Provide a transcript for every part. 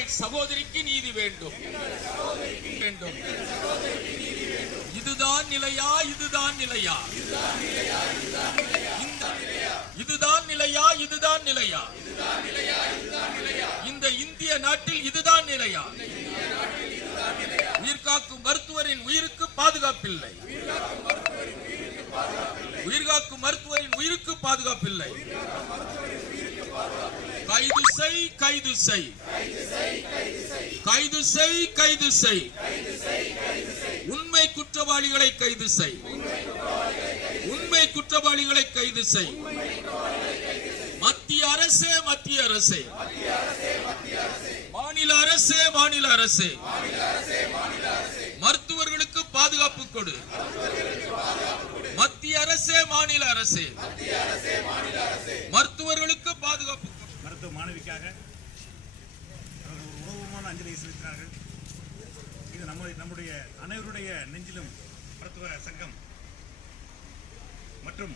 சகோதரிக்கு நீதி வேண்டும். வேண்டும். இதுதான் நிலையா இதுதான் நிலையா? இதுதான் நிலையா இதுதான் நிலையா? இந்த இந்திய நாட்டில் இதுதான் நிலையா? உயிர்காக்கும் மருத்துவரின் உயிருக்கு பாதுகாப்பில்லை. உயிர்காக்கும் மருத்துவரின் உயிருக்கு பாதுகாப்பில்லை. கைது செய் கைது செய் கைது செய் கைது செய் உண்மை குற்றவாளிகளை கைது செய் உண்மை குற்றவாளிகளை கைது செய் மத்திய அரசே மத்திய அரசே. மாநில அரசே மாநில அரசே. மருத்துவர்களுக்கு பாதுகாப்பு கொடு. மத்திய அரசே மாநில அரசே. மருத்துவர்களுக்கு பாதுகாப்பு மருத்துவ மாணவிக்காக அவர்கள் ஒரு உணவுமான அஞ்சலியை செலுத்தினார்கள். இது நம்ம நம்முடைய அனைவருடைய நெஞ்சிலும் மருத்துவ சங்கம் மற்றும்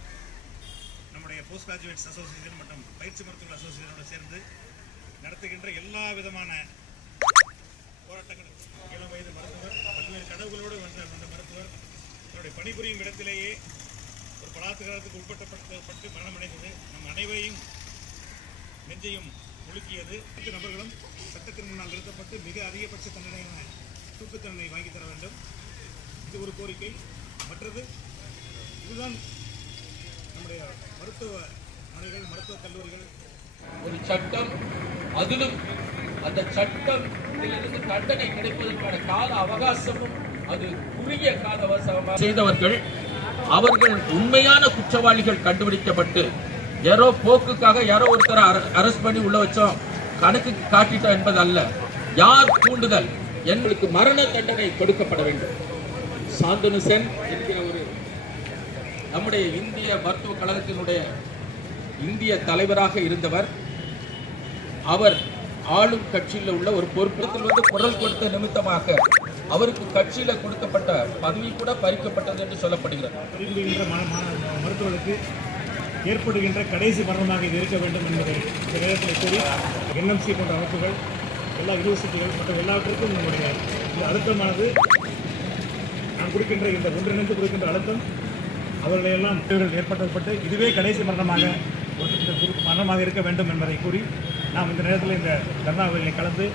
நம்முடைய போஸ்ட் கிராஜுவேட்ஸ் அசோசியேஷன் மற்றும் பயிற்சி மருத்துவ அசோசியேஷனோடு சேர்ந்து நடத்துகின்ற எல்லா விதமான போராட்டங்களும். இளம் வயது மருத்துவர் பல்வேறு கடவுகளோடு வந்த அந்த மருத்துவர் தன்னுடைய பணிபுரியும் இடத்திலேயே ஒரு பலாத்காரத்துக்கு உட்பட்டப்பட்டு மரணமடைந்தது. நம் அனைவரையும் நெஞ்சையும் முழுக்கியது. அனைத்து நபர்களும் சட்டத்தின் முன்னால் நிறுத்தப்பட்டு மிக அதிகபட்ச தண்டனையான தூக்கு தண்டனை வாங்கி தர வேண்டும். இது ஒரு கோரிக்கை. மற்றது இதுதான் நம்முடைய மருத்துவ மனைகள் மருத்துவக் கல்லூரிகள். ஒரு சட்டம் அதிலும் அந்த சட்டத்திலிருந்து தண்டனை கிடைப்பதற்கான கால அவகாசமும் அது குறுகிய கால அவகாசமாக செய்தவர்கள் அவர்கள் உண்மையான குற்றவாளிகள் கண்டுபிடிக்கப்பட்டு யாரோ போக்குக்காக யாரோ ஒருத்தரை அரெஸ்ட் பண்ணி உள்ள வச்சோம். கணக்கு காட்டிட்டோம் என்பது அல்ல யார் தூண்டுதல்? எங்களுக்கு மரண தண்டனை கொடுக்கப்பட வேண்டும். சாந்தனு சென் என்கிற ஒரு நம்முடைய இந்திய மருத்துவ கழகத்தினுடைய இந்திய தலைவராக இருந்தவர். அவர் ஆளும் கட்சியில் உள்ள ஒரு பொறுப்பிடத்தில் வந்து குரல் கொடுத்த நிமித்தமாக அவருக்கு கட்சியில கொடுக்கப்பட்ட பதவி கூட பறிக்கப்பட்டது என்று சொல்லப்படுகிறது. ஏற்படுகின்ற கடைசி மரணமாக இது இருக்க வேண்டும் என்பதை இந்த நேரத்தில் கூறி என்எம்சி போன்ற அமைப்புகள் எல்லா யூனிவர்சிட்டிகள் மற்றும் எல்லாவற்றிற்கும் நம்முடைய இந்த அழுத்தமானது நான் கொடுக்கின்ற இந்த ஒன்றிணைந்து கொடுக்கின்ற அழுத்தம் அவர்களையெல்லாம் இவர்கள் ஏற்பட்டப்பட்டு இதுவே கடைசி மரணமாக மரணமாக இருக்க வேண்டும் என்பதை கூறி நாம் இந்த நேரத்தில் இந்த தர்ணாவில் கலந்து